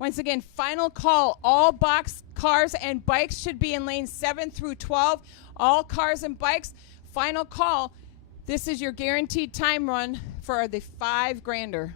Once again, final call. All box cars and bikes should be in lanes 7 through 12. All cars and bikes, final call. This is your guaranteed time run for the 5 grander.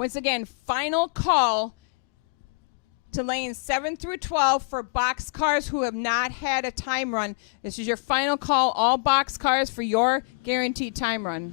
Once again, final call to lanes 7 through 12 for box cars who have not had a time run. This is your final call, all box cars, for your guaranteed time run.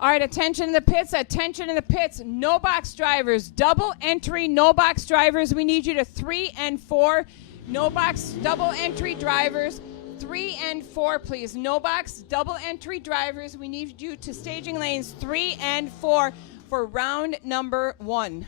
All right, attention in the pits, attention in the pits. No box drivers, double entry, no box drivers. We need you to 3 and 4. No box double entry drivers, 3 and 4, please. No box double entry drivers. We need you to staging lanes 3 and 4 for round number 1.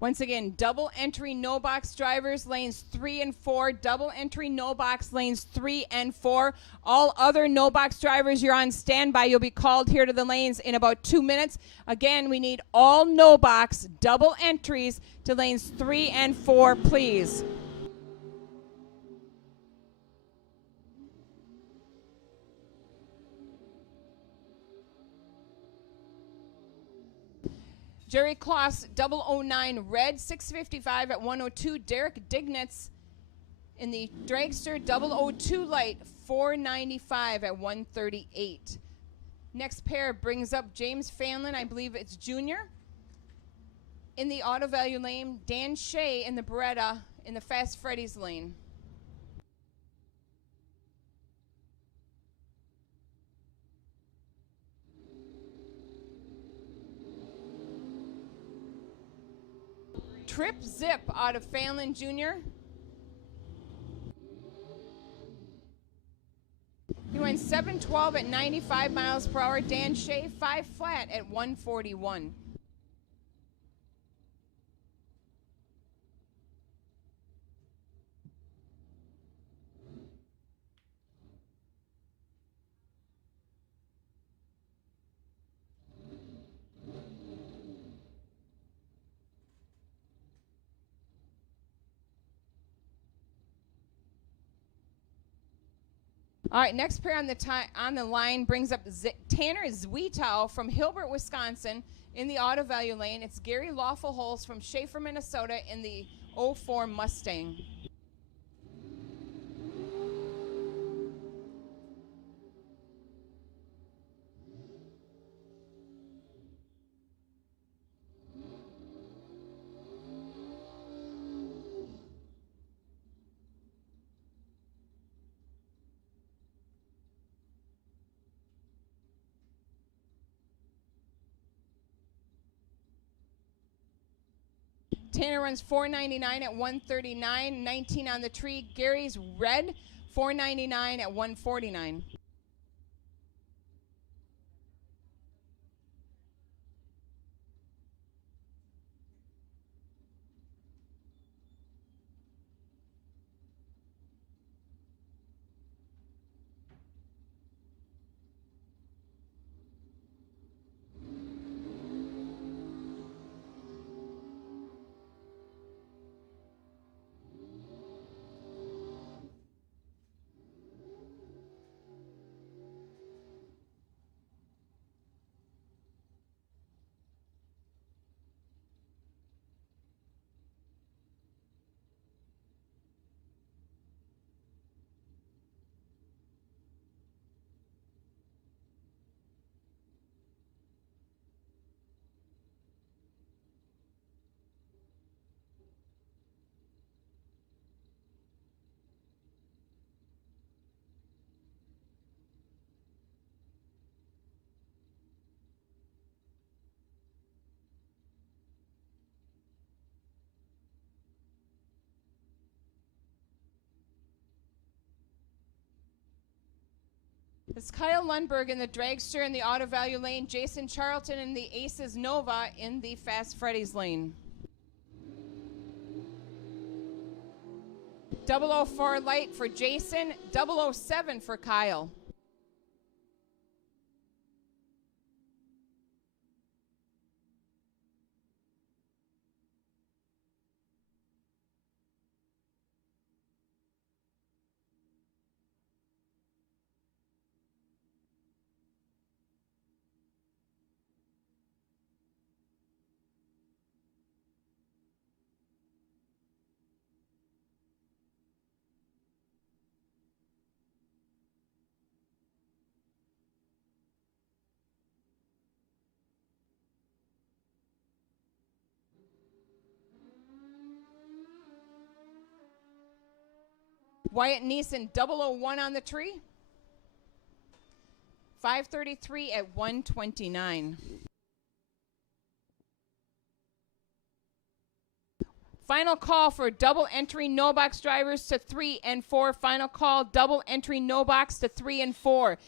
Once again, double entry, no box drivers, lanes 3 and 4. Double entry, no box, lanes 3 and 4. All other no box drivers, you're on standby. You'll be called here to the lanes in about 2 minutes. Again, we need all no box double entries to lanes 3 and 4, please. Jerry Kloss, 009 red, 655 at 102. Derek Dignitz in the Dragster 002 light, 495 at 138. Next pair brings up James Fanlin, I believe it's junior. In the Auto Value lane, Dan Shea in the Beretta in the Fast Freddy's lane. Trip Zip out of Fanlin Jr. He went 712 at 95 miles per hour. Dan Shea, 5 flat at 141. All right, next pair on the line brings up Tanner Zwietow from Hilbert, Wisconsin in the Auto Value lane. It's Gary Lawful Holes from Schaefer, Minnesota in the 04 Mustang. Tanner runs 499 at 139, 19 on the tree. Gary's red, 499 at 149. It's Kyle Lundberg in the Dragster in the Auto Value lane. Jason Charlton in the Aces Nova in the Fast Freddy's lane. 004 light for Jason, 007 for Kyle. Wyatt Neeson 001 on the tree. 533 at 129. Final call for double entry no box drivers to 3 and 4. Final call, double entry no box to 3 and 4.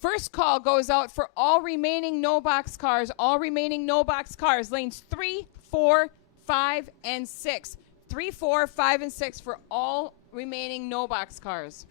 First call goes out for all remaining no box cars. All remaining no box cars. Lanes 3, 4, 5, and 6. 3, 4, 5, and 6 for all remaining no box cars.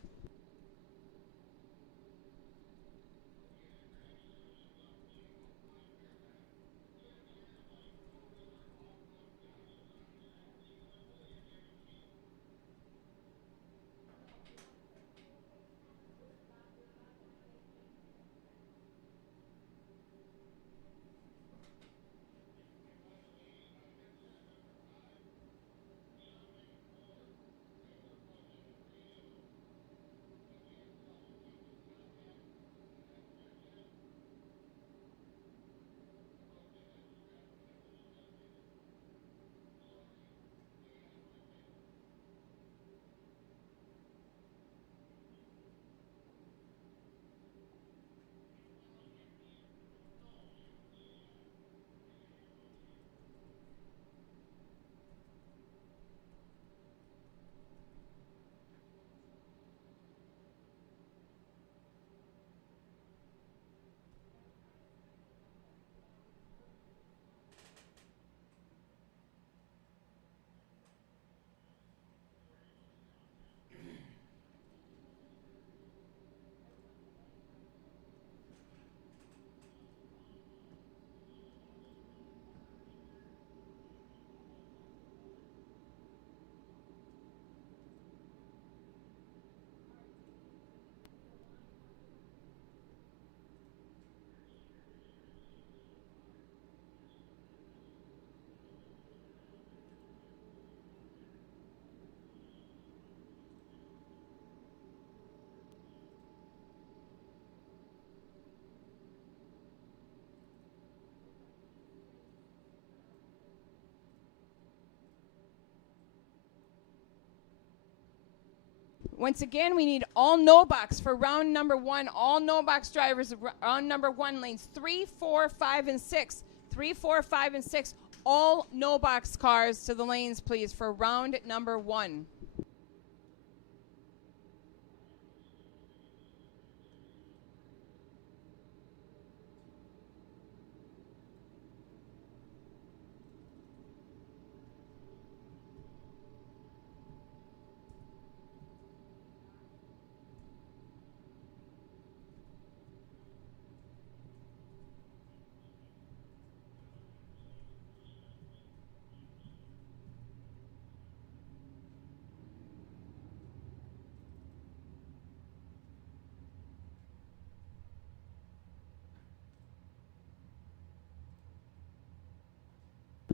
Once again, we need all no box for round number 1. All no box drivers, round number 1, lanes 3, 4, 5, and 6. 3, 4, 5, and 6. All no box cars to the lanes, please, for round number 1.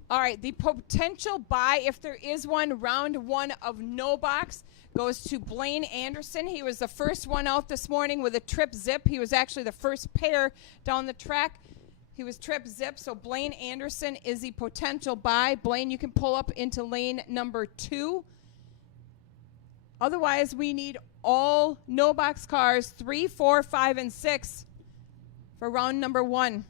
All right, the potential buy, if there is one, round 1 of no box goes to Blaine Anderson. He was the first one out this morning with a trip zip. He was actually the first pair down the track. He was trip zip, so Blaine Anderson is the potential buy. Blaine, you can pull up into lane number 2. Otherwise, we need all no box cars, 3, 4, 5, and 6 for round number 1.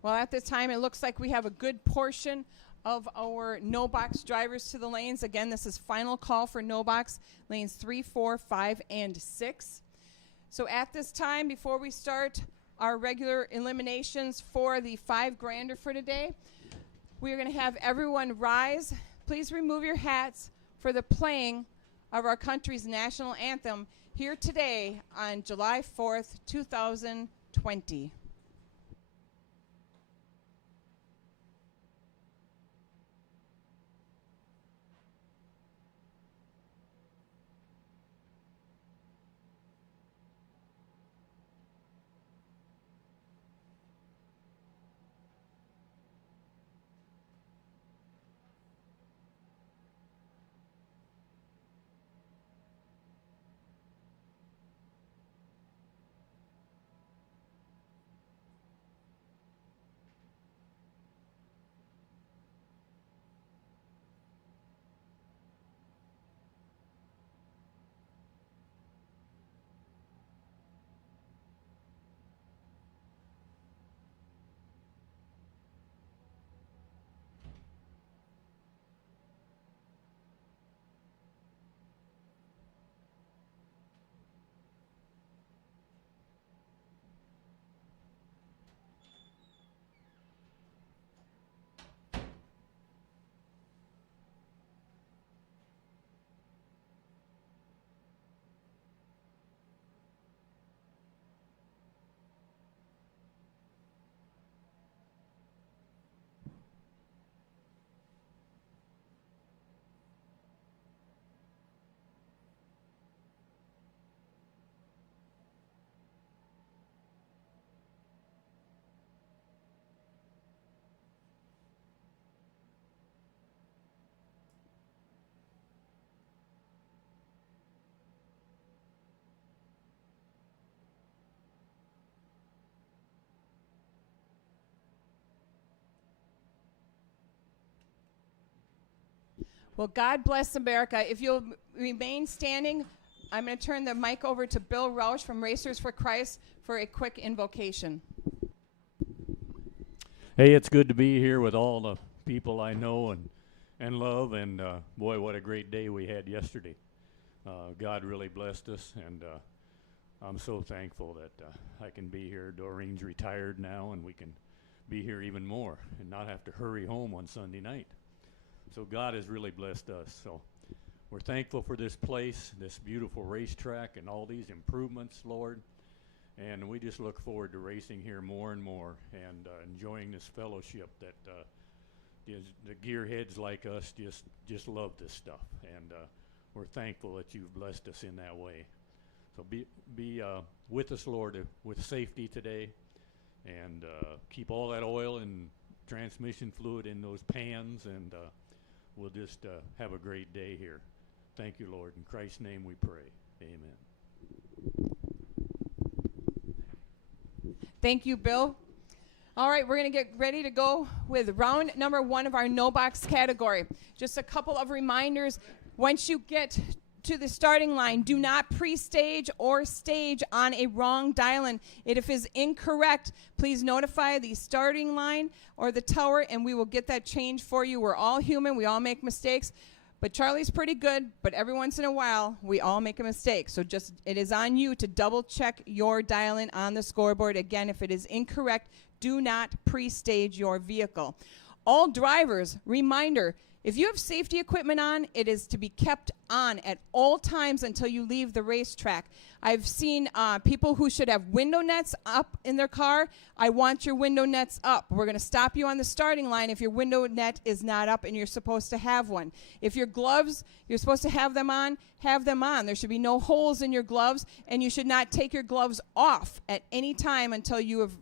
Well, at this time, it looks like we have a good portion of our no box drivers to the lanes. Again, this is final call for no box, lanes 3, 4, 5, and 6. So at this time, before we start our regular eliminations for the 5 grander for today, we're going to have everyone rise. Please remove your hats for the playing of our country's national anthem here today on July 4th, 2020. Well, God bless America. If you'll remain standing, I'm going to turn the mic over to Bill Roush from Racers for Christ for a quick invocation. Hey, it's good to be here with all the people I know and love, and boy, what a great day we had yesterday. God really blessed us, and I'm so thankful that I can be here. Doreen's retired now, and we can be here even more and not have to hurry home on Sunday night. So God has really blessed us. So we're thankful for this place, this beautiful racetrack, and all these improvements, Lord. And we just look forward to racing here more and more and enjoying this fellowship that the gearheads like us just love this stuff. And we're thankful that you've blessed us in that way. So be with us, Lord, with safety today, and keep all that oil and transmission fluid in those pans, and we'll just have a great day here. Thank you, Lord. In Christ's name we pray. Amen. Thank you, Bill. All right, we're going to get ready to go with round number 1 of our no box category. Just a couple of reminders. Once you get to the starting line, do not pre-stage or stage on a wrong dial-in. If it is incorrect, please notify the starting line or the tower, and we will get that changed for you. We're all human. We all make mistakes. But Charlie's pretty good, but every once in a while, we all make a mistake. So just, it is on you to double check your dial-in on the scoreboard. Again, if it is incorrect, do not pre-stage your vehicle. All drivers, reminder, if you have safety equipment on, it is to be kept on at all times until you leave the racetrack. I've seen people who should have window nets up in their car. I want your window nets up. We're going to stop you on the starting line if your window net is not up and you're supposed to have one. If your gloves, you're supposed to have them on, have them on. There should be no holes in your gloves, and you should not take your gloves off at any time until you have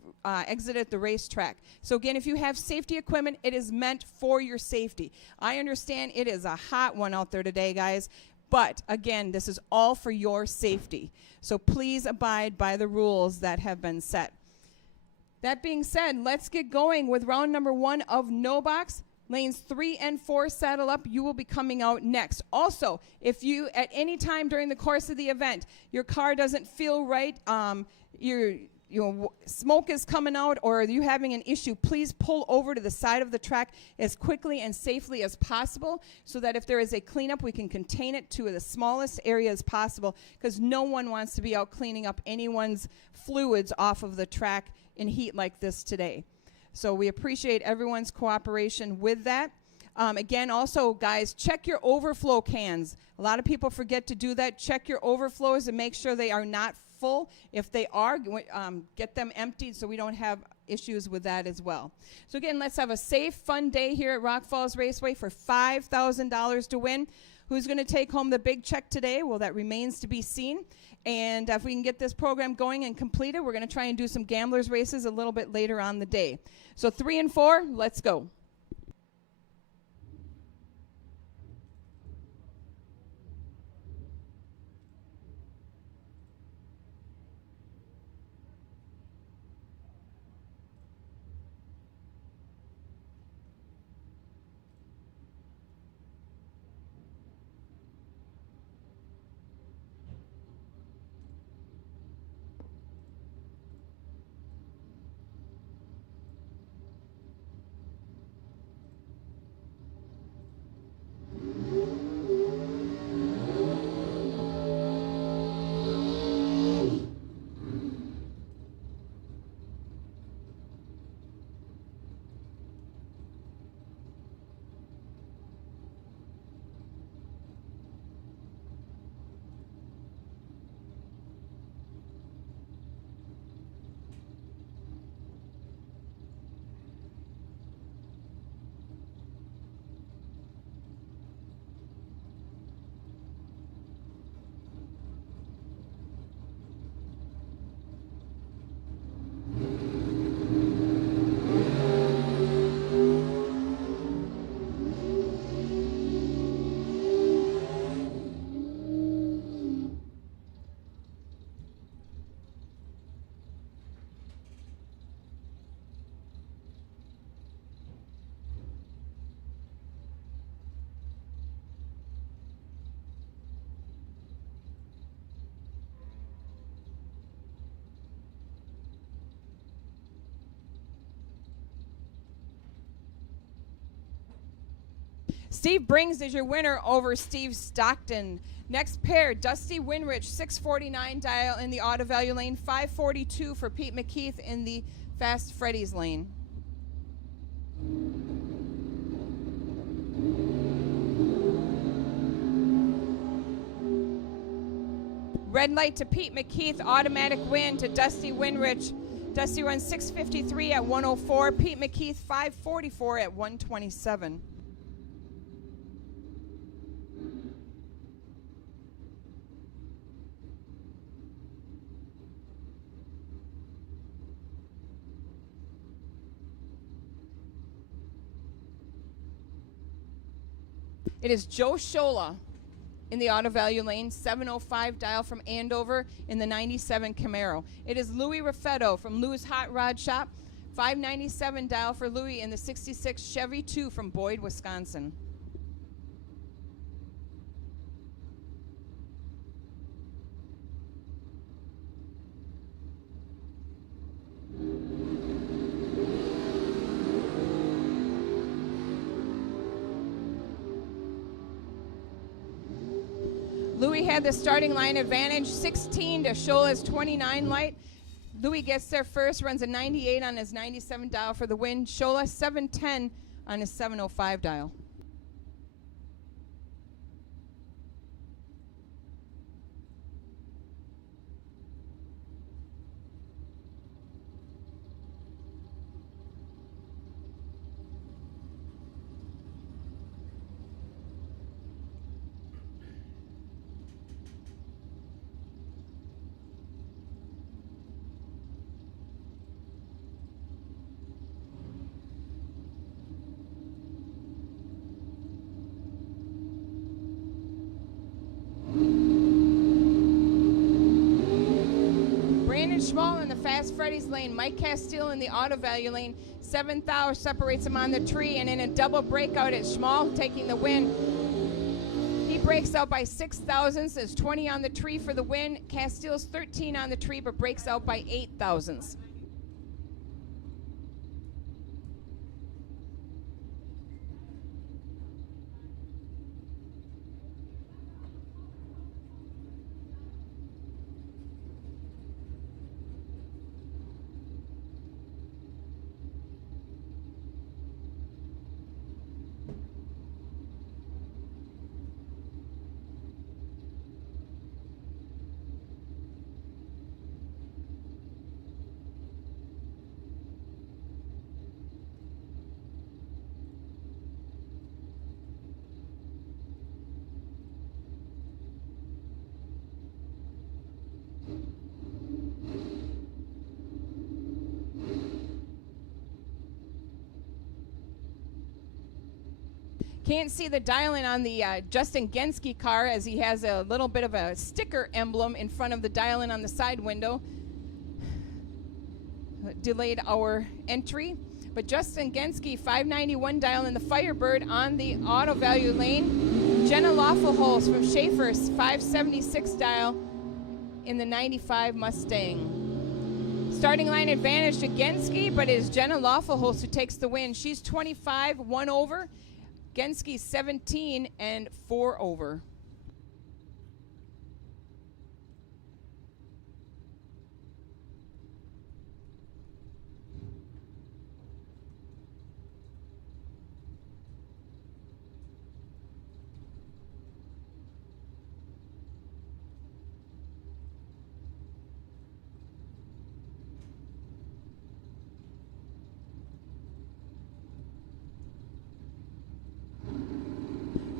exited the racetrack. So again, if you have safety equipment, it is meant for your safety. I understand it is a hot one out there today, guys, but again, this is all for your safety. So please abide by the rules that have been set. That being said, let's get going with round number 1 of no box. Lanes 3 and 4 saddle up. You will be coming out next. Also, if you at any time during the course of the event, your car doesn't feel right, you're smoke is coming out or you having an issue, please pull over to the side of the track as quickly and safely as possible so that if there is a cleanup, we can contain it to the smallest area as possible, because no one wants to be out cleaning up anyone's fluids off of the track in heat like this today. So we appreciate everyone's cooperation with that. Again, also, guys, check your overflow cans. A lot of people forget to do that. Check your overflows and make sure they are not full. If they are, get them emptied so we don't have issues with that as well. So again, let's have a safe, fun day here at Rock Falls Raceway for $5,000 to win. Who's going to take home the big check today? Well, that remains to be seen. And if we can get this program going and completed, we're going to try and do some gamblers races a little bit later on the day. So 3 and 4, let's go. Steve Brings is your winner over Steve Stockton. Next pair, Dusty Winrich, 649 dial in the auto value lane, 542 for Pete McKeith in the Fast Freddy's lane. Red light to Pete McKeith, automatic win to Dusty Winrich. Dusty runs 653 at 104, Pete McKeith 544 at 127. It is Joe Shola in the auto value lane, 705 dial from Andover in the 97 Camaro. It is Louis Raffetto from Lou's Hot Rod Shop, 597 dial for Louis in the 66 Chevy 2 from Boyd, Wisconsin. Louis had the starting line advantage, 16 to Shola's 29 light. Louis gets there first, runs a 98 on his 97 dial for the win. Shola 710 on his 705 dial. Schmall in the Fast Freddy's lane, Mike Castile in the auto value lane, 7,000 separates him on the tree, and in a double breakout at Schmall taking the win. He breaks out by 6 thousandths. There's 20 on the tree for the win. Castile's 13 on the tree, but breaks out by 8 thousandths. Can't see the dialing on the Justin Genske car, as he has a little bit of a sticker emblem in front of the dialing on the side window. Delayed our entry. But Justin Genske, 591 dial in the Firebird on the auto value lane. Jenna Loffelholz from Schaefer's, 576 dial in the 95 Mustang. Starting line advantage to Genske, but it is Jenna Loffelholz who takes the win. She's 25, 1 over. Genske 17 and 4 over.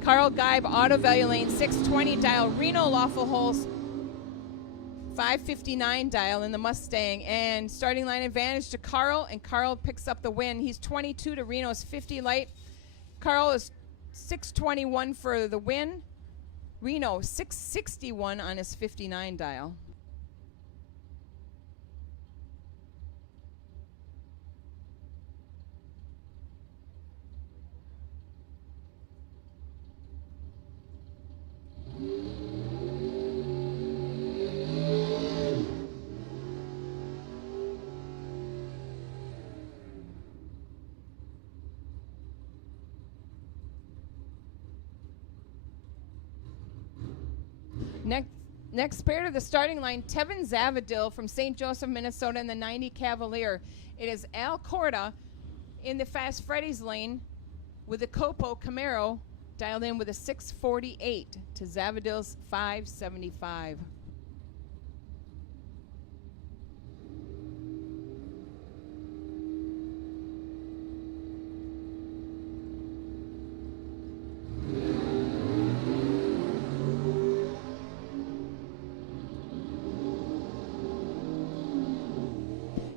Carl Geib, auto value lane, 620 dial. Reno Loffelholz, 559 dial in the Mustang. And starting line advantage to Carl, and Carl picks up the win. He's 22 to Reno's 50 light. Carl is 621 for the win. Reno, 661 on his 59 dial. Next pair to the starting line, Tevin Zavadil from St. Joseph, Minnesota in the 90 Cavalier. It is Al Corda in the Fast Freddy's lane with the Copo Camaro dialed in with a 648 to Zavadil's 575.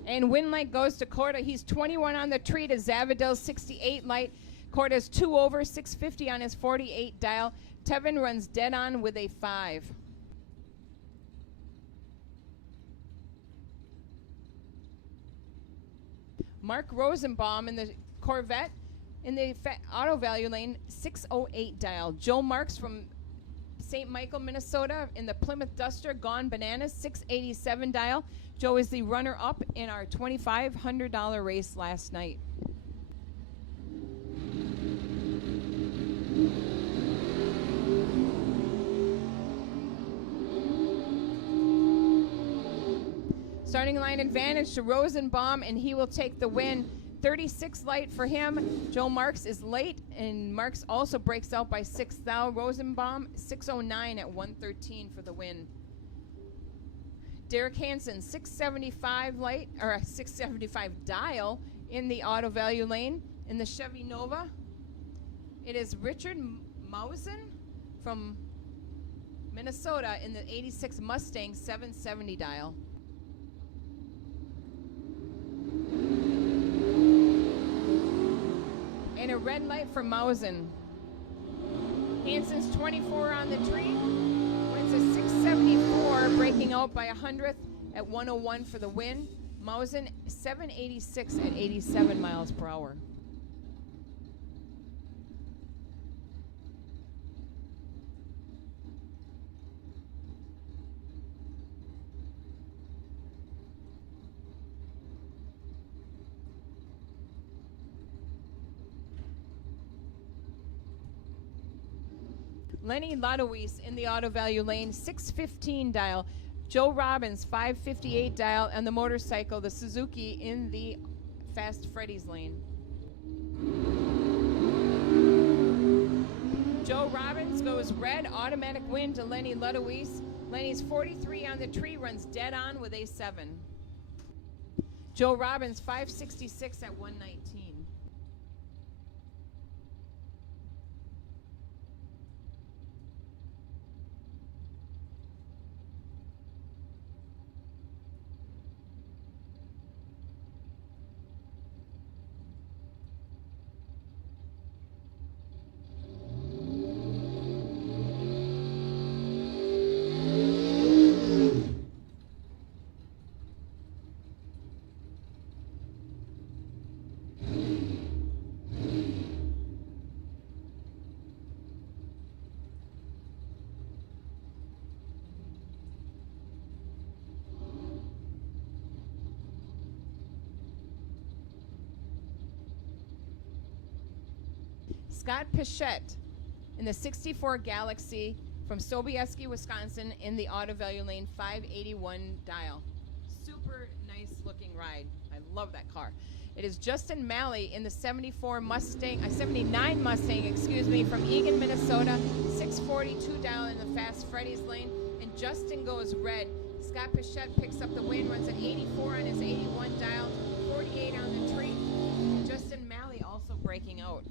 And win light goes to Corda. He's 21 on the tree to Zavadil's 68 light. Corda's 2 over, 650 on his 48 dial. Tevin runs dead on with a 5. Mark Rosenbaum in the Corvette in the auto value lane, 608 dial. Joe Marks from St. Michael, Minnesota in the Plymouth Duster, Gone Bananas, 687 dial. Joe is the runner-up in our $2,500 race last night. Starting line advantage to Rosenbaum, and he will take the win. 36 light for him. Joe Marks is late, and Marks also breaks out by 6 thou. Rosenbaum 609 at 113 for the win. Derek Hansen 675 light, or 675 dial in the auto value lane in the Chevy Nova. It is Richard Mausen from Minnesota in the 86 Mustang 770 dial. And a red light for Mausen. Hansen's 24 on the tree. Wins a 674, breaking out by 100th at 101 for the win. Mausen 786 at 87 miles per hour. Lenny Lodowies in the auto value lane, 615 dial. Joe Robbins, 558 dial, and the motorcycle, the Suzuki, in the Fast Freddy's lane. Joe Robbins goes red, automatic win to Lenny Lodowies. Lenny's 43 on the tree, runs dead on with a 7. Joe Robbins, 566 at 119. Scott Pichette in the 64 Galaxy from Sobieski, Wisconsin, in the auto value lane, 581 dial. Super nice looking ride. I love that car. It is Justin Malley in the 79 Mustang, excuse me, from Eagan, Minnesota, 642 dial in the Fast Freddy's lane, and Justin goes red. Scott Pichette picks up the win, runs at 84 on his 81 dial, 48 on the tree. Justin Malley also breaking out.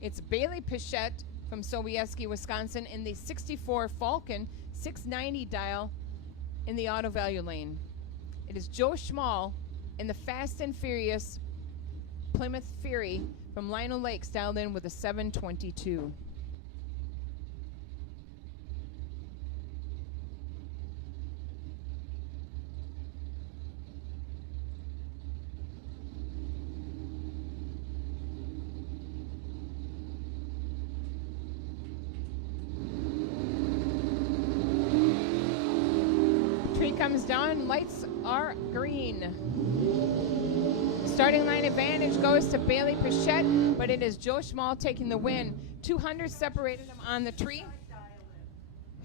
It's Bailey Pichette from Sobieski, Wisconsin, in the 64 Falcon, 690 dial in the auto value lane. It is Joe Schmall in the Fast and Furious Plymouth Fury from Lionel Lakes, dialed in with a 722. Comes down, lights are green. Starting line advantage goes to Bailey Pichette, but it is Joe Schmall taking the win. 200 separated him on the tree.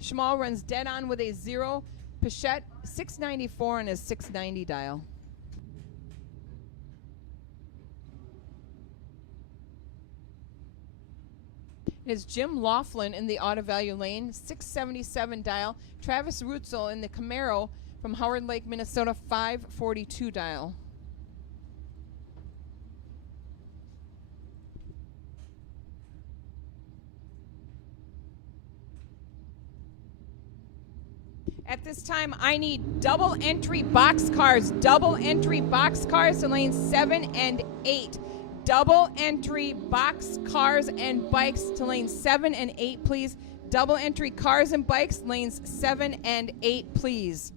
Schmall runs dead on with a 0. Pichette 694 on his 690 dial. It is Jim Laughlin in the auto value lane, 677 dial. Travis Rutzel in the Camaro from Howard Lake, Minnesota, 542 dial. At this time, I need double entry boxcars to lanes 7 and 8. Double entry box cars and bikes to lanes 7 and 8, please. Double entry cars and bikes, lanes 7 and 8, please.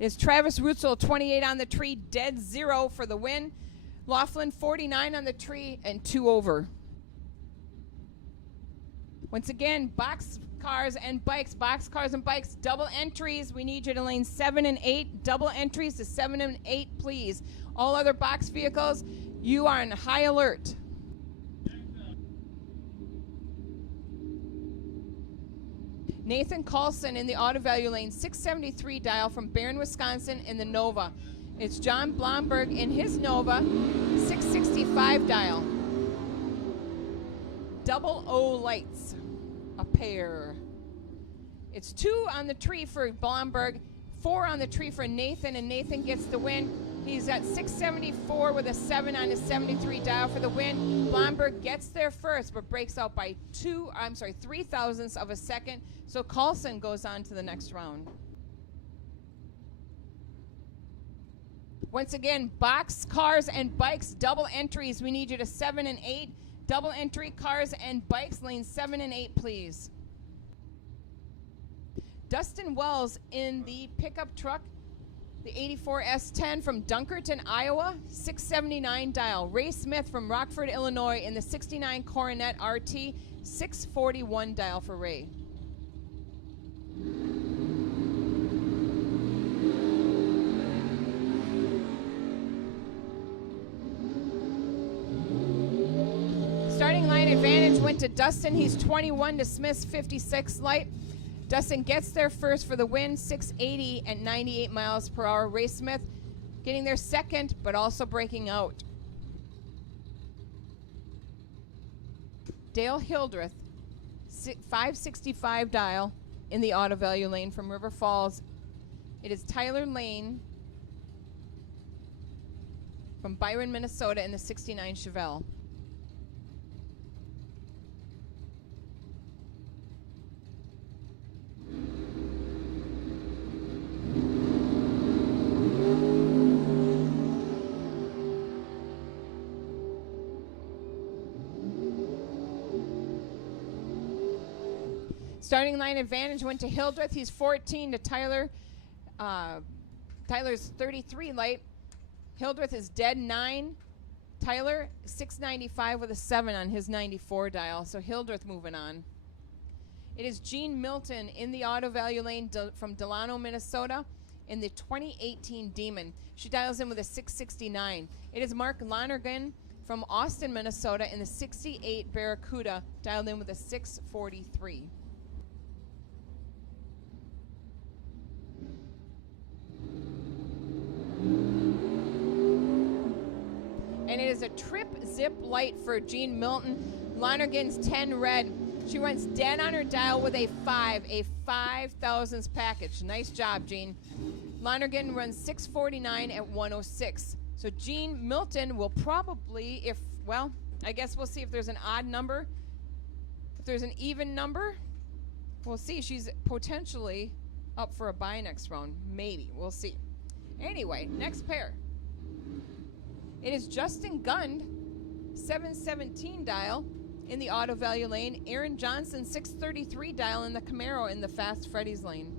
It's Travis Rutzel, 28 on the tree, dead 0 for the win. Laughlin, 49 on the tree, and 2 over. Once again, box cars and bikes, double entries. We need you to lanes 7 and 8. Double entries to 7 and 8, please. All other box vehicles, you are on high alert. Nathan Carlson in the auto value lane, 673 dial from Barron, Wisconsin, in the Nova. It's John Blomberg in his Nova, 665 dial. Double O lights, a pair. It's 2 on the tree for Blomberg, 4 on the tree for Nathan, and Nathan gets the win. He's at 674 with a 7 on his 73 dial for the win. Blomberg gets there first, but breaks out by 3 thousandths of a second. So Carlson goes on to the next round. Once again, box cars and bikes, double entries. We need you to 7 and 8. Double entry cars and bikes, lanes 7 and 8, please. Dustin Wells in the pickup truck The 84 S10 from Dunkerton, Iowa, 679 dial. Ray Smith from Rockford, Illinois in the 69 Coronet RT, 641 dial for Ray. Starting line advantage went to Dustin. He's 21 to Smith's 56 light. Dustin gets there first for the win, 680 at 98 miles per hour. Ray Smith getting there second, but also breaking out. Dale Hildreth, 565 dial in the auto value lane from River Falls. It is Tyler Lane from Byron, Minnesota in the 69 Chevelle. Starting line advantage went to Hildreth. He's 14 to Tyler. Tyler's 33 light. Hildreth is dead 9. Tyler 695 with a 7 on his 94 dial. So Hildreth moving on. It is Jean Milton in the auto value lane from Delano, Minnesota in the 2018 Demon. She dials in with a 669. It is Mark Lonergan from Austin, Minnesota in the 68 Barracuda, dialed in with a 643. And it is a trip zip light for Jean Milton. Lonergan's 10 red. She runs dead on her dial with a 5,000s package. Nice job, Jean. Lonergan runs 649 at 106. So Jean Milton will probably, I guess we'll see if there's an odd number. If there's an even number, we'll see. She's potentially up for a bye next round. Maybe. We'll see. Anyway, next pair. It is Justin Gund, 717 dial in the auto value lane. Aaron Johnson, 633 dial in the Camaro in the Fast Freddy's lane.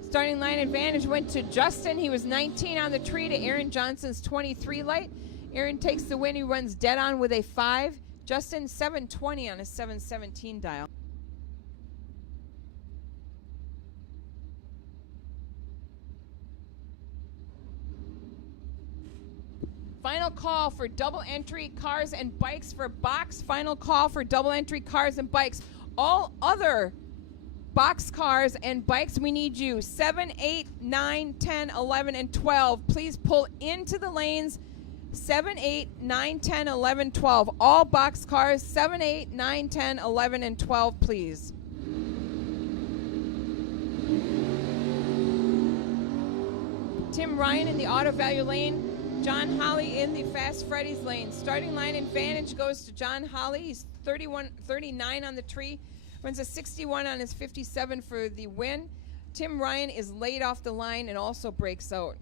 Starting line advantage went to Justin. He was 19 on the tree to Aaron Johnson's 23 light. Aaron takes the win. He runs dead on with a 5. Justin 720 on his 717 dial. Final call for double entry cars and bikes for box. Final call for double entry cars and bikes. All other box cars and bikes, we need you. 7, 8, 9, 10, 11, and 12. Please pull into the lanes. 7, 8, 9, 10, 11, 12. All box cars, 7, 8, 9, 10, 11, and 12, please. Tim Ryan in the auto value lane. John Holly in the Fast Freddy's lane. Starting line advantage goes to John Holly. He's 39 on the tree. Runs a 61 on his 57 for the win. Tim Ryan is laid off the line and also breaks out.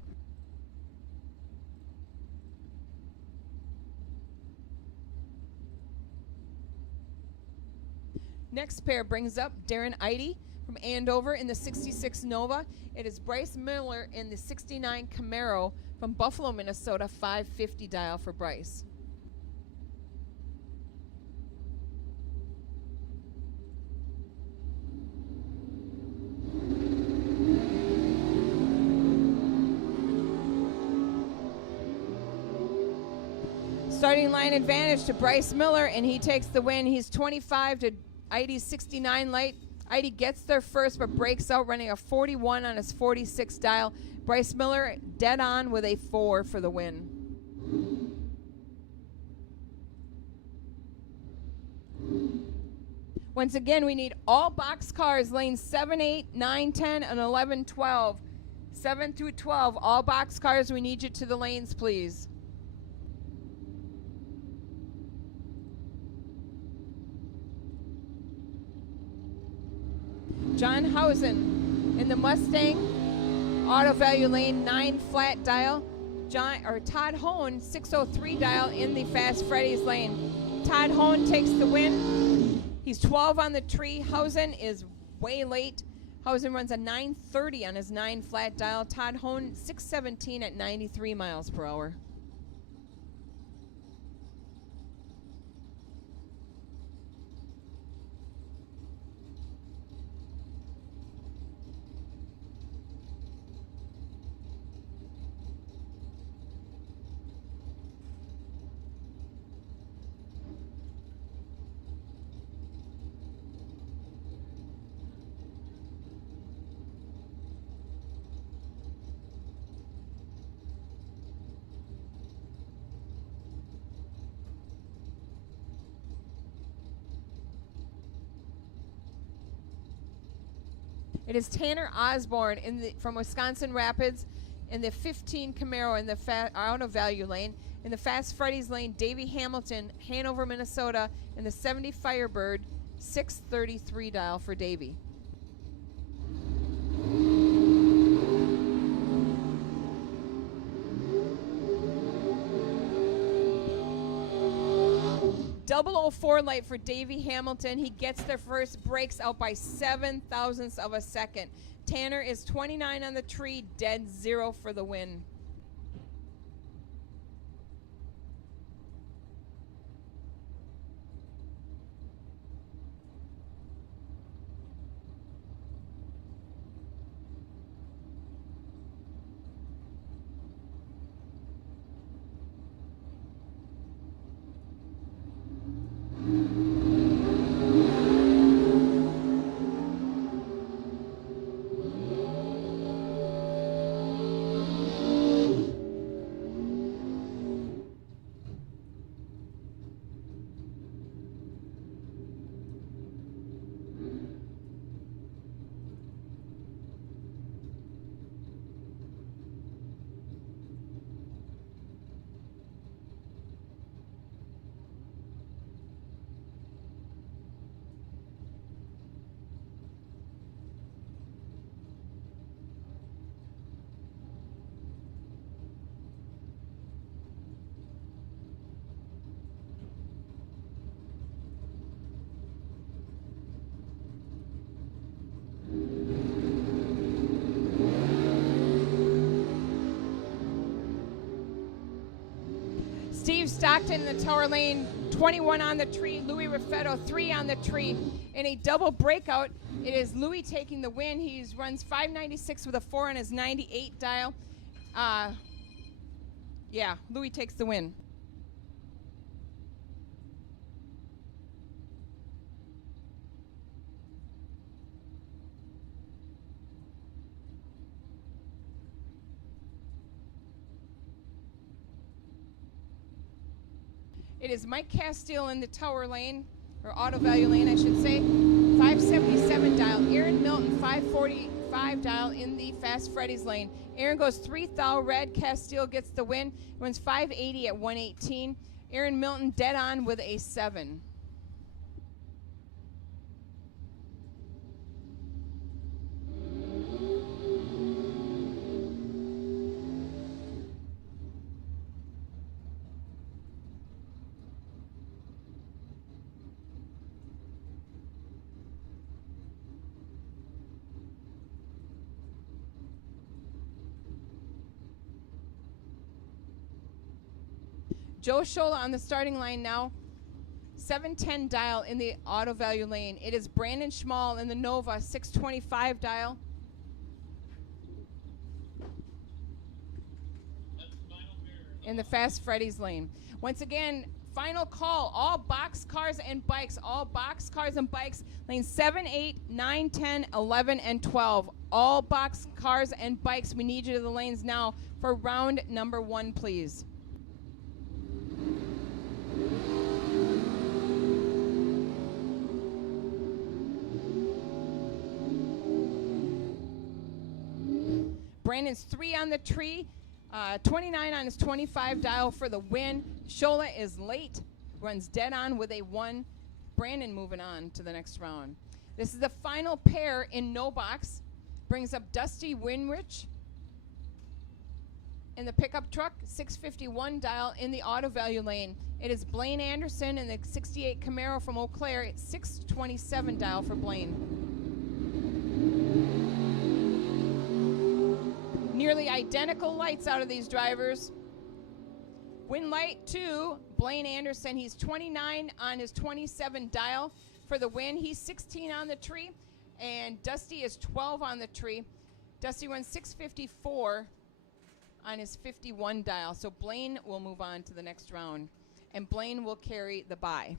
Next pair brings up Darren Eide from Andover in the 66 Nova. It is Bryce Miller in the 69 Camaro from Buffalo, Minnesota, 550 dial for Bryce. Starting line advantage to Bryce Miller, and he takes the win. He's 25 to Eide's 69 light. Eide gets there first, but breaks out running a 41 on his 46 dial. Bryce Miller dead on with a 4 for the win. Once again, we need all box cars, lanes 7, 8, 9, 10, and 11, 12. 7 through 12, all box cars, we need you to the lanes, please. John Housen in the Mustang auto value lane, 9 flat dial. Todd Hone, 603 dial in the Fast Freddy's lane. Todd Hone takes the win. He's 12 on the tree. Hausen is way late. Hausen runs a 930 on his 9 flat dial. Todd Hone 617 at 93 miles per hour. It is Tanner Osborne from Wisconsin Rapids in the 15 Camaro in the out of value lane. In the Fast Freddy's lane, Davey Hamilton, Hanover, Minnesota in the 70 Firebird, 633 dial for Davey. Double 04 light for Davey Hamilton. He gets their first breaks out by 7 thousandths of a second. Tanner is 29 on the tree, dead 0 for the win. Steve Stockton in the tower lane, 21 on the tree. Louis Raffetto, 3 on the tree. In a double breakout, it is Louis taking the win. He runs 596 with a 4 on his 98 dial. Louis takes the win. It is Mike Castile in the tower lane, or auto value lane, I should say. 577 dial. Aaron Milton, 545 dial in the Fast Freddy's lane. Aaron goes 3 thou red. Castile gets the win. Runs 580 at 118. Aaron Milton dead on with a 7. Joe Schola on the starting line now. 710 dial in the auto value lane. It is Brandon Schmall in the Nova, 625 dial. In the Fast Freddy's lane. Once again, final call. All box cars and bikes. All box cars and bikes. Lanes 7, 8, 9, 10, 11, and 12. All box cars and bikes. We need you to the lanes now for round number 1, please. Brandon's 3 on the tree, 29 on his 25 dial for the win. Schola is late, runs dead on with a 1. Brandon moving on to the next round. This is the final pair in no box. Brings up Dusty Winrich in the pickup truck, 651 dial in the auto value lane. It is Blaine Anderson in the 68 Camaro from Eau Claire. It's 627 dial for Blaine. Nearly identical lights out of these drivers. Win light 2, Blaine Anderson. He's 29 on his 27 dial for the win. He's 16 on the tree, and Dusty is 12 on the tree. Dusty runs 654 on his 51 dial. So Blaine will move on to the next round, and Blaine will carry the bye.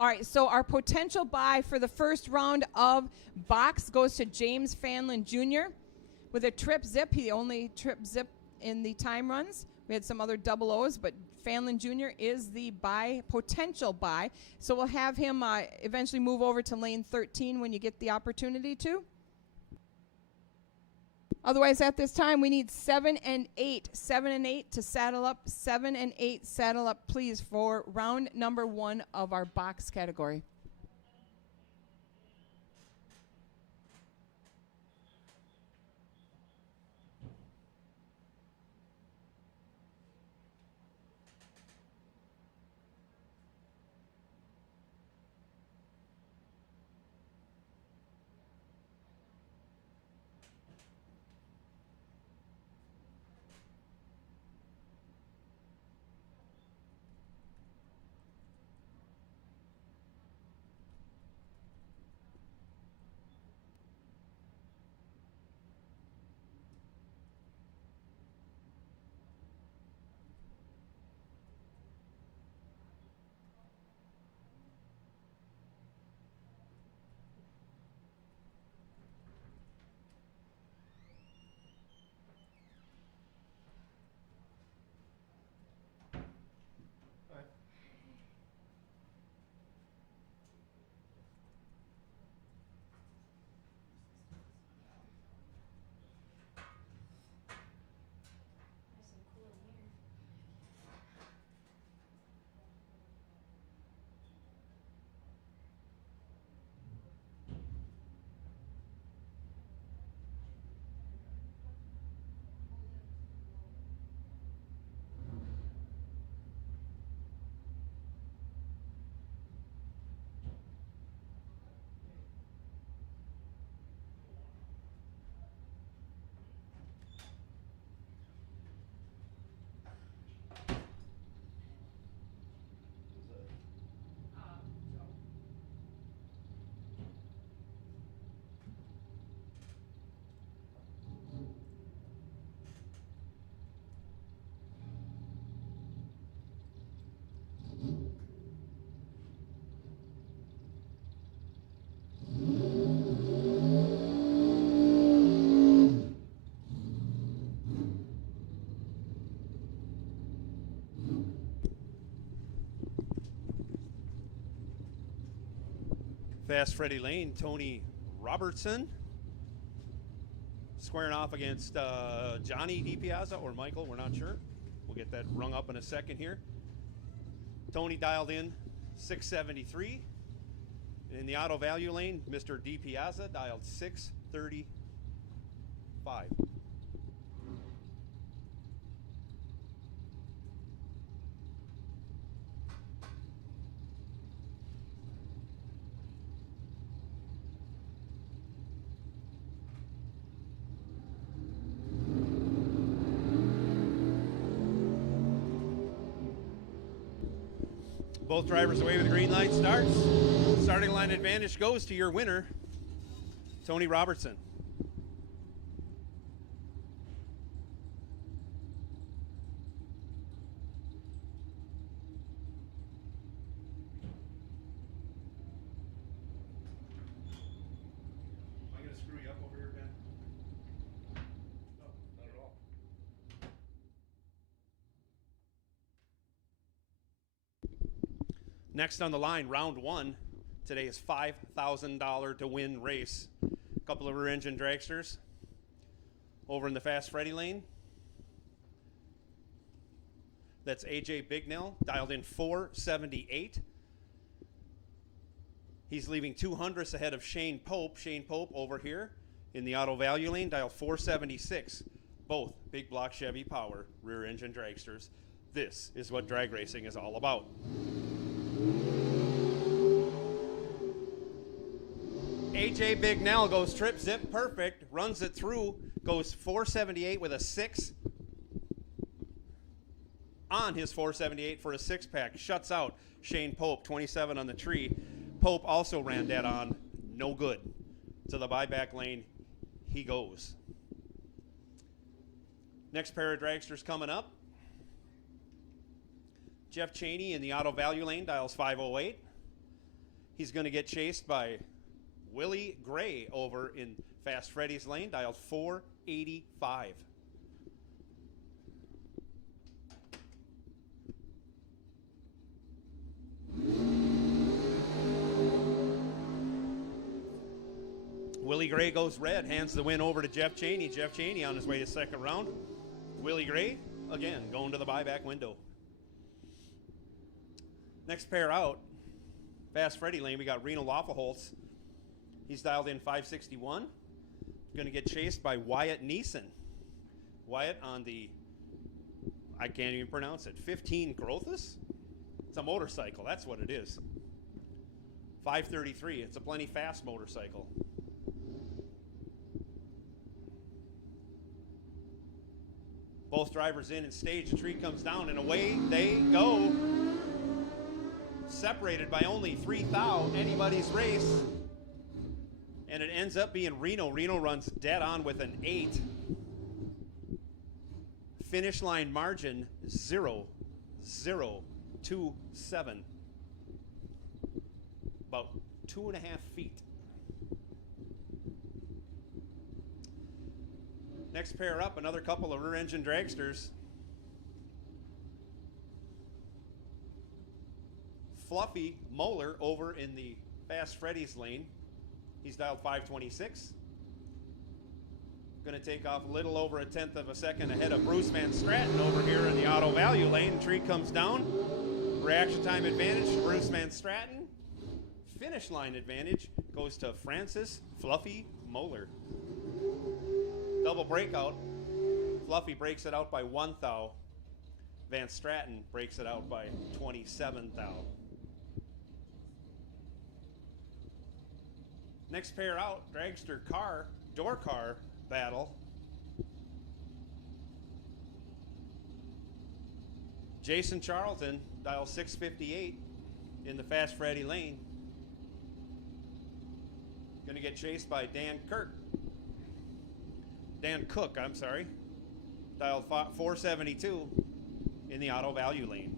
All right, so our potential bye for the first round of box goes to James Fanlin Jr. with a trip zip. He the only trip zip in the time runs. We had some other double O's, but Fanlin Jr. is the bye, potential bye. So we'll have him eventually move over to lane 13 when you get the opportunity to. Otherwise, at this time, we need 7 and 8. 7 and 8 to saddle up. 7 and 8 saddle up, please, for round number 1 of our box category. Fast Freddie Lane, Tony Robertson squaring off against Johnny DiPiazza or Michael, we're not sure. We'll get that rung up in a second here. Tony dialed in 673. In the auto value lane, Mr. DiPiazza dialed 635. Both drivers away with the green light starts. Starting line advantage goes to your winner, Tony Robertson. Am I going to screw you up over here, Ben? No, not at all. Next on the line, round one. Today is $5,000 to win race. A couple of rear engine dragsters over in the Fast Freddy lane. That's AJ Bignell, dialed in 478. He's leaving 200ths ahead of Shane Pope. Shane Pope over here in the auto value lane, dialed 476. Both big block Chevy Power rear engine dragsters. This is what drag racing is all about. AJ Bignell goes trip zip perfect, runs it through, goes 478 with a 6 on his 478 for a 6-pack. Shuts out Shane Pope, 27 on the tree. Pope also ran dead on, no good. To the buyback lane he goes. Next pair of dragsters coming up. Jeff Cheney in the auto value lane, dials 508. He's going to get chased by Willie Gray over in Fast Freddy's lane, dialed 485. Willie Gray goes red, hands the win over to Jeff Cheney. Jeff Cheney on his way to second round. Willie Gray, again, going to the buyback window. Next pair out, Fast Freddy lane, we got Reno Loffelholtz. He's dialed in 561. Going to get chased by Wyatt Neeson. Wyatt on the, I can't even pronounce it, 15 Grothus? It's a motorcycle, that's what it is. 533, it's a plenty fast motorcycle. Both drivers in and stage, the tree comes down and away they go. Separated by only 3 thou, anybody's race. And it ends up being Reno. Reno runs dead on with an 8. Finish line margin 0.027. About 2.5 feet. Next pair up, another couple of rear engine dragsters. Fluffy Moeller over in the Fast Freddy's lane. He's dialed 526. Going to take off a little over 1/10 of a second ahead of Bruce Van Stratton over here in the auto value lane. Tree comes down. Reaction time advantage to Bruce Van Stratton. Finish line advantage goes to Francis Fluffy Moeller. Double breakout. Fluffy breaks it out by 1 thou. Van Stratton breaks it out by 27 thou. Next pair out, dragster car, door car battle. Jason Charlton, dial 658 in the Fast Freddy lane. Going to get chased by Dan Cook, I'm sorry. Dial 472 in the auto value lane.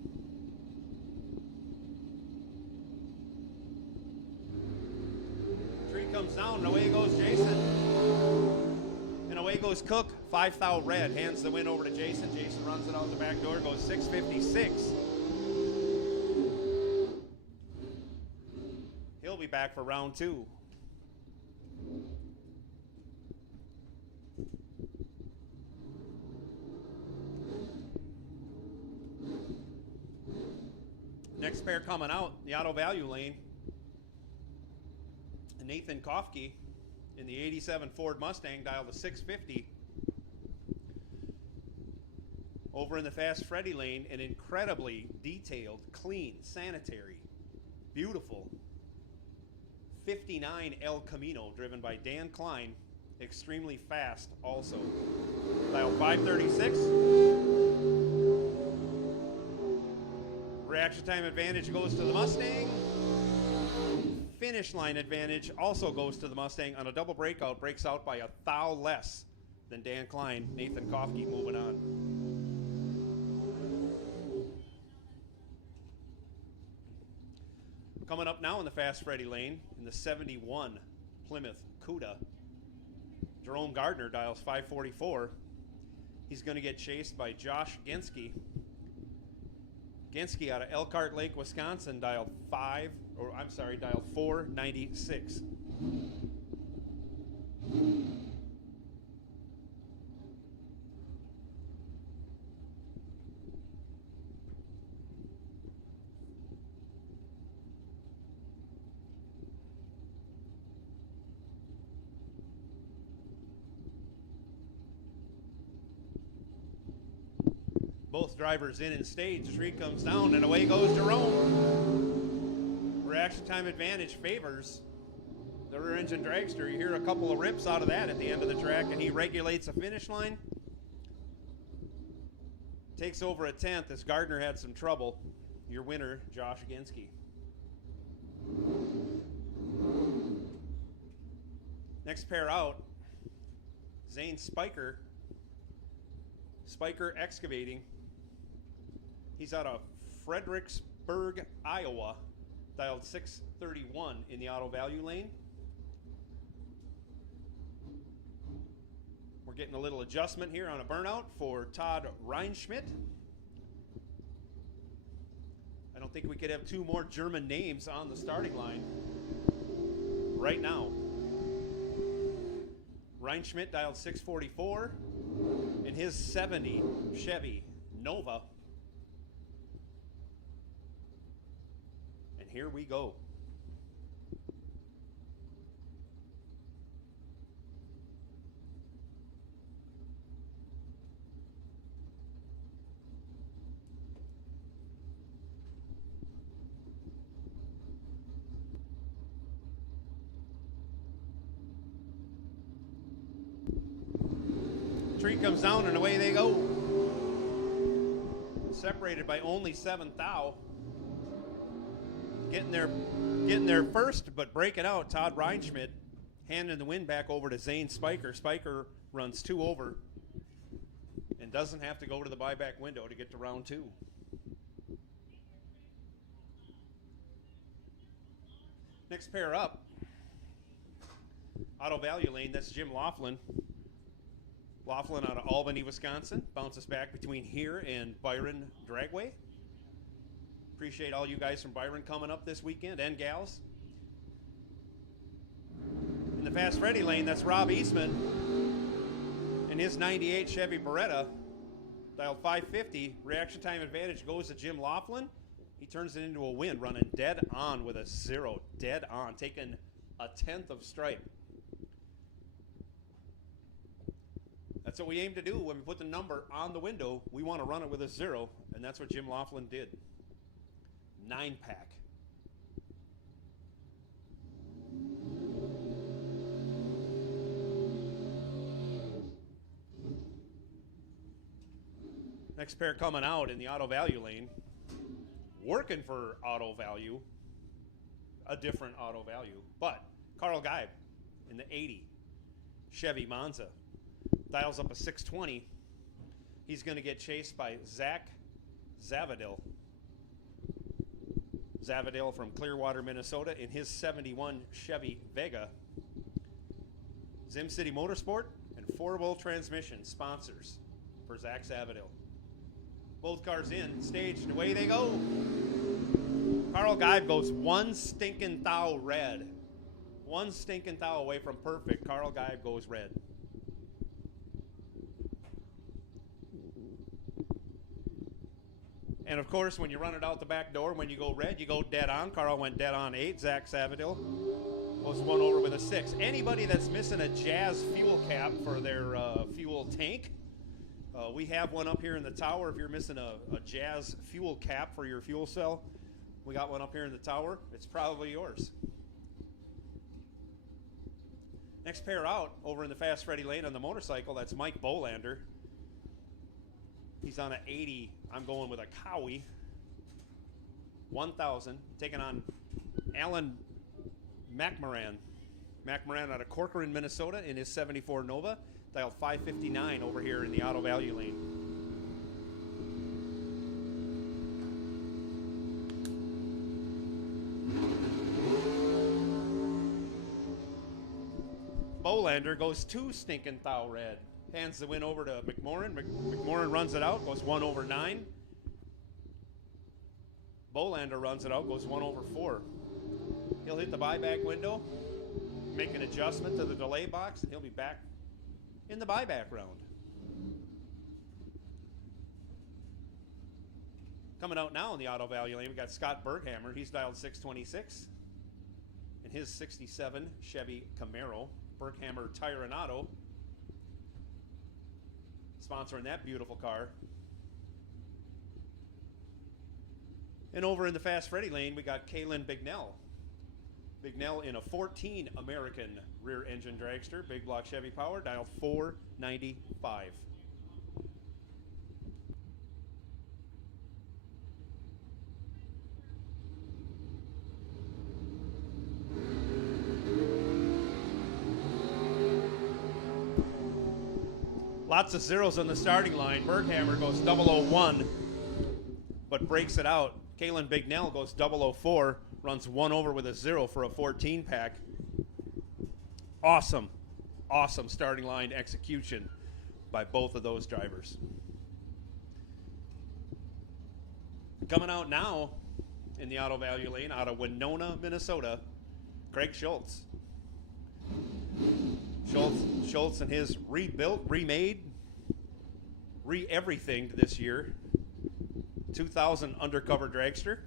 Tree comes down and away goes Jason. And away goes Cook, 5 thou red, hands the win over to Jason. Jason runs it out the back door, goes 656. He'll be back back for round 2. Next pair coming out, the auto value lane. Nathan Kofke in the 87 Ford Mustang, dialed to 650. Over in the Fast Freddy lane, an incredibly detailed, clean, sanitary, beautiful 59 El Camino, driven by Dan Klein, extremely fast also. Dial 536. Reaction time advantage goes to the Mustang. Finish line advantage also goes to the Mustang on a double breakout, breaks out by a thou less than Dan Klein. Nathan Kofke moving on. Coming up now in the Fast Freddy lane, in the 71 Plymouth Cuda, Jerome Gardner dials 544. He's going to get chased by Josh Genske. Genske out of Elkhart Lake, Wisconsin, dialed 496. Both drivers in and stage. Tree comes down and away goes Jerome. Reaction time advantage favors the rear engine dragster. You hear a couple of rips out of that at the end of the track, and he regulates the finish line. Takes over a 10th as Gardner had some trouble. Your winner, Josh Genske. Next pair out, Zane Spiker. Spiker Excavating. He's out of Fredericksburg, Iowa, dialed 631 in the auto value lane. We're getting a little adjustment here on a burnout for Todd Reinschmidt. I don't think we could have two more German names on the starting line right now. Reinschmidt dialed 644 in his 70 Chevy Nova. And here we go. Tree comes down and away they go. Separated by only 7 thou. Getting there first, but breaking out, Todd Reinschmidt handing the win back over to Zane Spiker. Spiker runs 2 over and doesn't have to go to the buyback window to get to round 2. Next pair up, auto value lane, that's Jim Laughlin. Laughlin out of Albany, Wisconsin. Bounces back between here and Byron Dragway. Appreciate all you guys from Byron coming up this weekend, and gals. In the Fast Freddy lane, that's Rob Eastman and his 98 Chevy Beretta. Dialed 550. Reaction time advantage goes to Jim Laughlin. He turns it into a win, running dead on with a 0. Dead on, taking a 10th of stripe. That's what we aim to do when we put the number on the window. We want to run it with a 0, and that's what Jim Laughlin did. 9-pack. Next pair coming out in the auto value lane. Working for auto value. A different auto value. But Carl Geib in the 80 Chevy Monza. Dials up a 620. He's going to get chased by Zach Zavadil. Zavadil from Clearwater, Minnesota in his 71 Chevy Vega. Zim City Motorsport and 4-wheel transmission sponsors for Zach Zavadil. Both cars in, staged, and away they go. Carl Geib goes 1 stinking thou red One stinking thou away from perfect. Carl Geib goes red. And of course, when you run it out the back door, when you go red, you go dead on. Carl went dead on 8. Zach Savadil goes 1 over with a 6. Anybody that's missing a Jazz fuel cap for their fuel tank, we have one up here in the tower. If you're missing a Jazz fuel cap for your fuel cell, we got one up here in the tower. It's probably yours. Next pair out, over in the Fast Freddy lane on the motorcycle, that's Mike Bolander. He's on an 80. I'm going with a Cowie. 1,000. Taking on Alan McMoran. McMoran out of Corcoran, Minnesota in his 74 Nova. Dial 559 over here in the Auto Value lane. Bolander goes 2 stinking thou red. Hands the win over to McMorran. McMorran runs it out, goes 1 over 9. Bolander runs it out, goes 1 over 4. He'll hit the buyback window, make an adjustment to the delay box, and he'll be back in the buyback round. Coming out now in the Auto Value lane, we got Scott Berghammer. He's dialed 626 in his 67 Chevy Camaro. Berghammer Tire and Auto sponsoring that beautiful car. And over in the Fast Freddy lane, we got Kalen Bignell. Bignell in a 14 American rear engine dragster, big block Chevy power, dial 495. Lots of zeros on the starting line. Berghammer goes 001, but breaks it out. Kalen Bignell goes 004, runs 1 over with a 0 for a 14 pack. Awesome, awesome starting line execution by both of those drivers. Coming out now in the Auto Value lane out of Winona, Minnesota, Craig Schultz. Schultz and his rebuilt, remade, re-everything this year 2000 undercover dragster,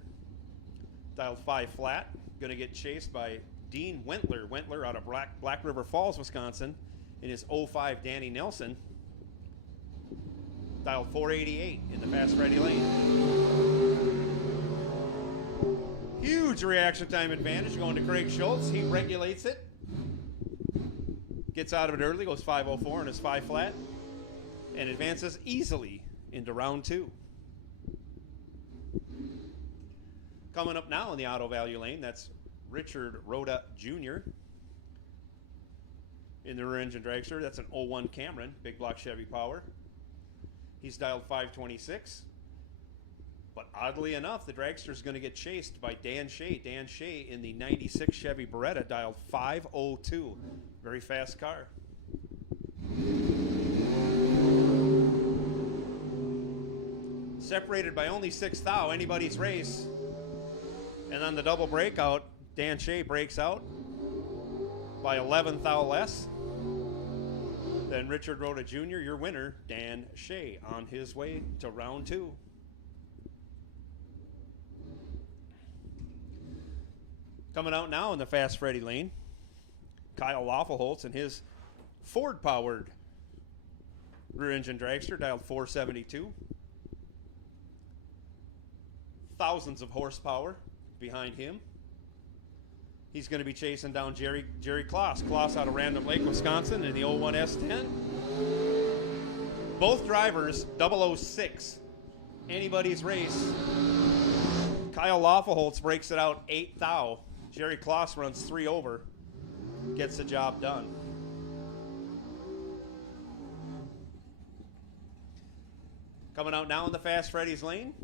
dialed 5 flat, going to get chased by Dean Wentler. Wentler out of Black River Falls, Wisconsin, in his 05 Danny Nelson, dialed 488 in the Fast Freddy lane. Huge reaction time advantage going to Craig Schultz. He regulates it. Gets out of it early, goes 504 in his 5 flat, and advances easily into round 2. Coming up now in the Auto Value lane, that's Richard Rhoda Jr. in the rear engine dragster. That's an 01 Cameron, big block Chevy power. He's dialed 526. But oddly enough, the dragster is going to get chased by Dan Shea. Dan Shea in the 96 Chevy Beretta, dialed 502. Very fast car. Separated by only 6 thou, anybody's race. And on the double breakout, Dan Shea breaks out by 11 thou less than Richard Rhoda Jr., your winner, Dan Shea, on his way to round 2. Coming out now in the Fast Freddy lane, Kyle Loffelholtz and his Ford-powered rear-engine dragster, dialed 472. Thousands of horsepower behind him. He's going to be chasing down Jerry Kloss. Kloss out of Random Lake, Wisconsin in the 01 S10. Both drivers, 006. Anybody's race. Kyle Loffelholtz breaks it out 8 thou. Jerry Kloss runs 3 over. Gets the job done. Coming out now in the Fast Freddy's lane.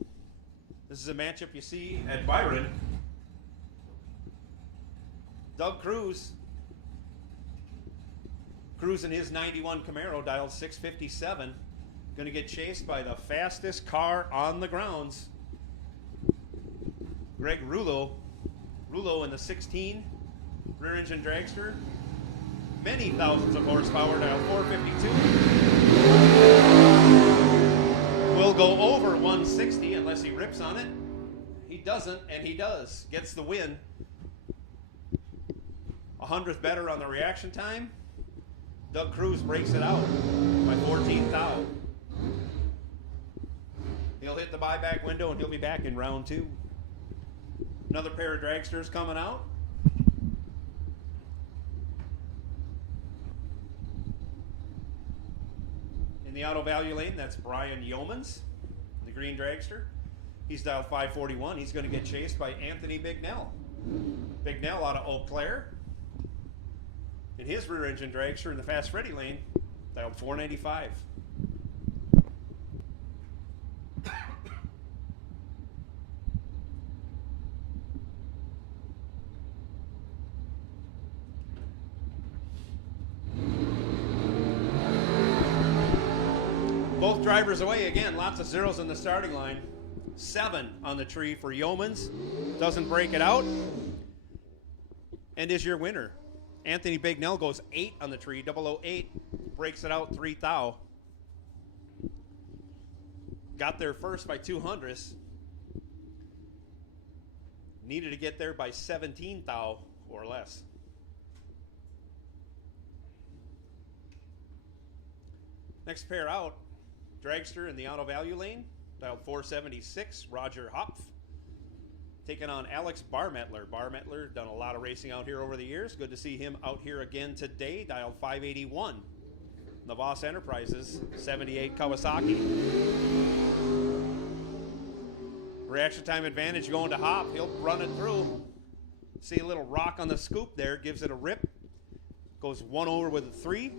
This is a matchup you see at Byron. Doug Cruz. Cruz in his 91 Camaro, dialed 657. Going to get chased by the fastest car on the grounds, Greg Rulo. Rulo in the 16 rear engine dragster. Many thousands of horsepower, dial 452. Will go over 160 unless he rips on it. He doesn't, and he does. Gets the win. 100th better on the reaction time. Doug Cruz breaks it out by 14 thou. He'll hit the buyback window and he'll be back in round 2. Another pair of dragsters coming out. In the auto value lane, that's Brian Yeomans, the green dragster. He's dialed 541. He's going to get chased by Anthony Bignell. Bignell out of Eau Claire. In his rear engine dragster in the Fast Freddy lane, dialed 495. Both drivers away again. Lots of zeros in the starting line. 7 on the tree for Yeomans. Doesn't break it out. And is your winner. Anthony Bignell goes 8 on the tree. 008 breaks it out 3 thou. Got there first by 200ths. Needed to get there by 17 thou or less. Next pair out. Dragster in the auto value lane, dialed 476, Roger Hopf. Taking on Alex Barmettler. Barmettler done a lot of racing out here over the years. Good to see him out here again today, dialed 581. Navas Enterprises, 78 Kawasaki. Reaction time advantage going to Hop. He'll run it through. See a little rock on the scoop there, gives it a rip. Goes 1 over with a 3.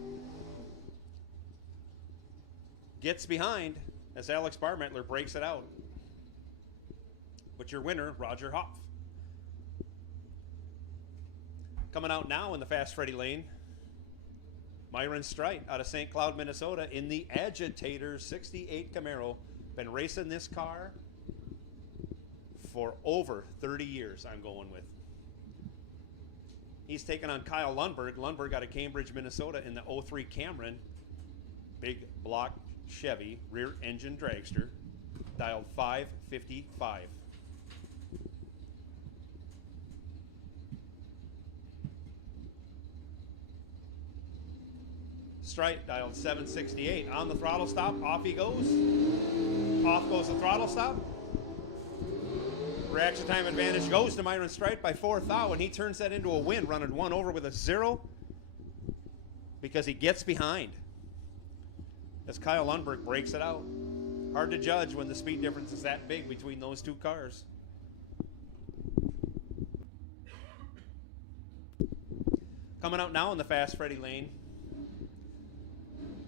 Gets behind as Alex Barmettler breaks it out. But your winner, Roger Hopf. Coming out now in the Fast Freddy lane, Myron Streit out of St. Cloud, Minnesota in the Agitator 68 Camaro. Been racing this car for over 30 years, I'm going with. He's taking on Kyle Lundberg. Lundberg out of Cambridge, Minnesota in the 03 Camry. Big block Chevy rear engine dragster, dialed 555. Streit dialed 768. On the throttle stop, off he goes. Off goes the throttle stop. Reaction time advantage goes to Myron Streit by 4 thou, and he turns that into a win, running 1 over with a 0 because he gets behind. As Kyle Lundberg breaks it out. Hard to judge when the speed difference is that big between those two cars. Coming out now in the Fast Freddy lane.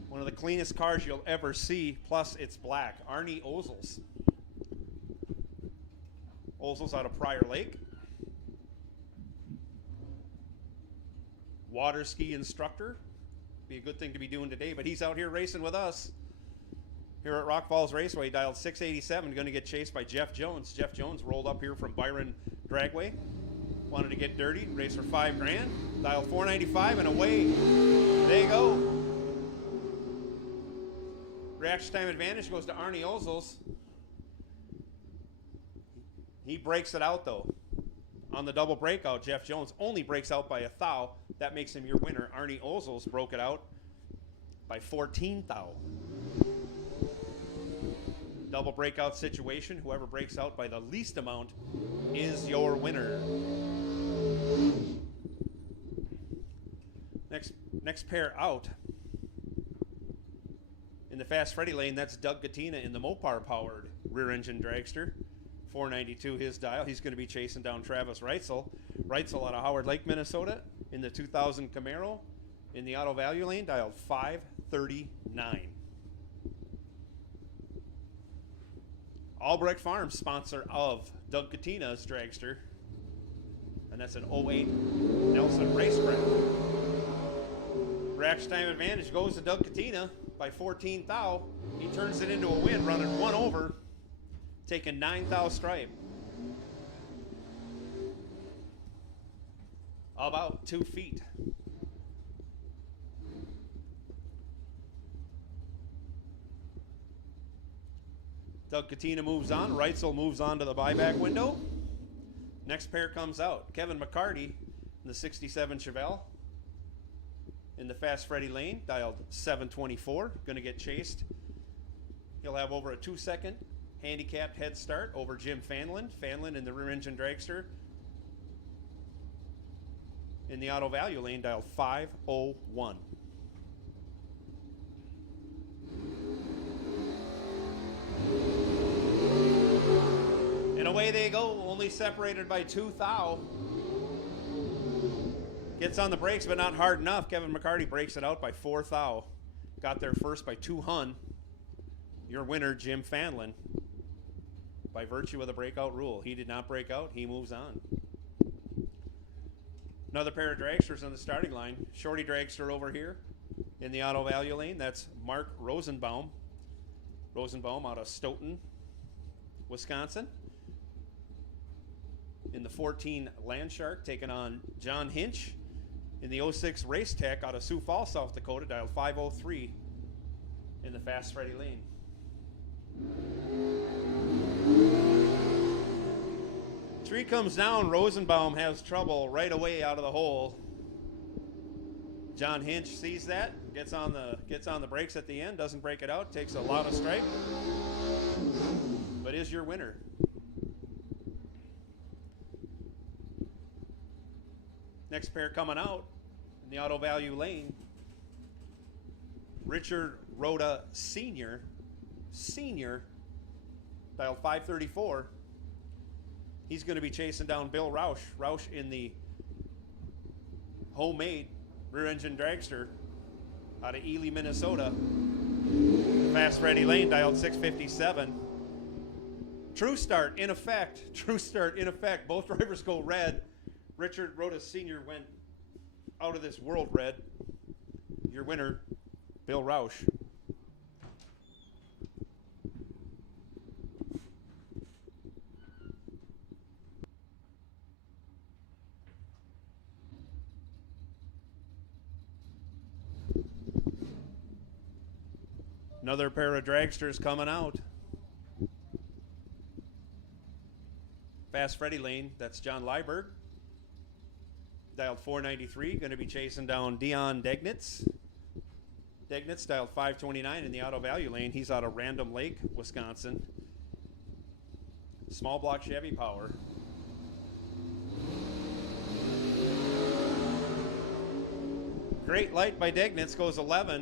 One of the cleanest cars you'll ever see, plus it's black. Arnie Ozels. Ozels out of Prior Lake. Water ski instructor. Be a good thing to be doing today, but he's out here racing with us here at Rock Falls Raceway. Dialed 687, going to get chased by Jeff Jones. Jeff Jones rolled up here from Byron Dragway, wanted to get dirty, race for $5,000. Dialed 495 and away they go. Reaction time advantage goes to Arnie Ozels. He breaks it out though. On the double breakout, Jeff Jones only breaks out by 1 thou. That makes him your winner. Arnie Ozels broke it out by 14 thou. Double breakout situation. Whoever breaks out by the least amount is your winner. Next pair out. In the Fast Freddy lane, that's Doug Katina in the Mopar-powered rear-engine dragster. 492 his dial. He's going to be chasing down Travis Reitzel. Reitzel out of Howard Lake, Minnesota in the 2000 Camaro in the auto value lane, dialed 539. Albrecht Farms, sponsor of Doug Katina's dragster. And that's an 08 Nelson Racecraft. Reaction time advantage goes to Doug Katina by 14 thou. He turns it into a win, running 1 over, taking 9 thou stripe. about 2 feet. Doug Katina moves on. Reitzel moves on to the buyback window. Next pair comes out. Kevin McCarty in the 67 Chevelle in the Fast Freddy lane, dialed 724. Going to get chased. He'll have over a 2-second handicapped head start over Jim Fanlin. Fanlin in the rear engine dragster in the auto value lane, dialed 501. And away they go, only separated by 2 thou. Gets on the brakes, but not hard enough. Kevin McCarty breaks it out by 4 thou. Got there first by 2 hun. Your winner, Jim Fanlin, by virtue of the breakout rule. He did not break out. He moves on. Another pair of dragsters on the starting line. Shorty dragster over here in the auto value lane. That's Mark Rosenbaum. Rosenbaum out of Stoughton, Wisconsin. In the 14 Landshark, taking on John Hinch. In the 06 Race Tech out of Sioux Falls, South Dakota, dialed 503 in the Fast Freddy lane. Tree comes down. Rosenbaum has trouble right away out of the hole. John Hinch sees that, gets on the brakes at the end, doesn't break it out, takes a lot of strike, but is your winner. Next pair coming out in the auto value lane. Richard Rhoda Sr., dialed 534. He's going to be chasing down Bill Roush. Roush in the homemade rear engine dragster out of Ely, Minnesota. The Fast Freddy lane, dialed 657. True start in effect. Both drivers go red. Richard Rhoda Sr. went out of this world red. Your winner, Bill Roush. Another pair of dragsters coming out. Fast Freddy lane, that's John Liebert. Dialed 493, going to be chasing down Dion Degnitz. Degnitz dialed 529 in the auto value lane. He's out of Random Lake, Wisconsin. Small block Chevy power. Great light by Degnitz, goes 11.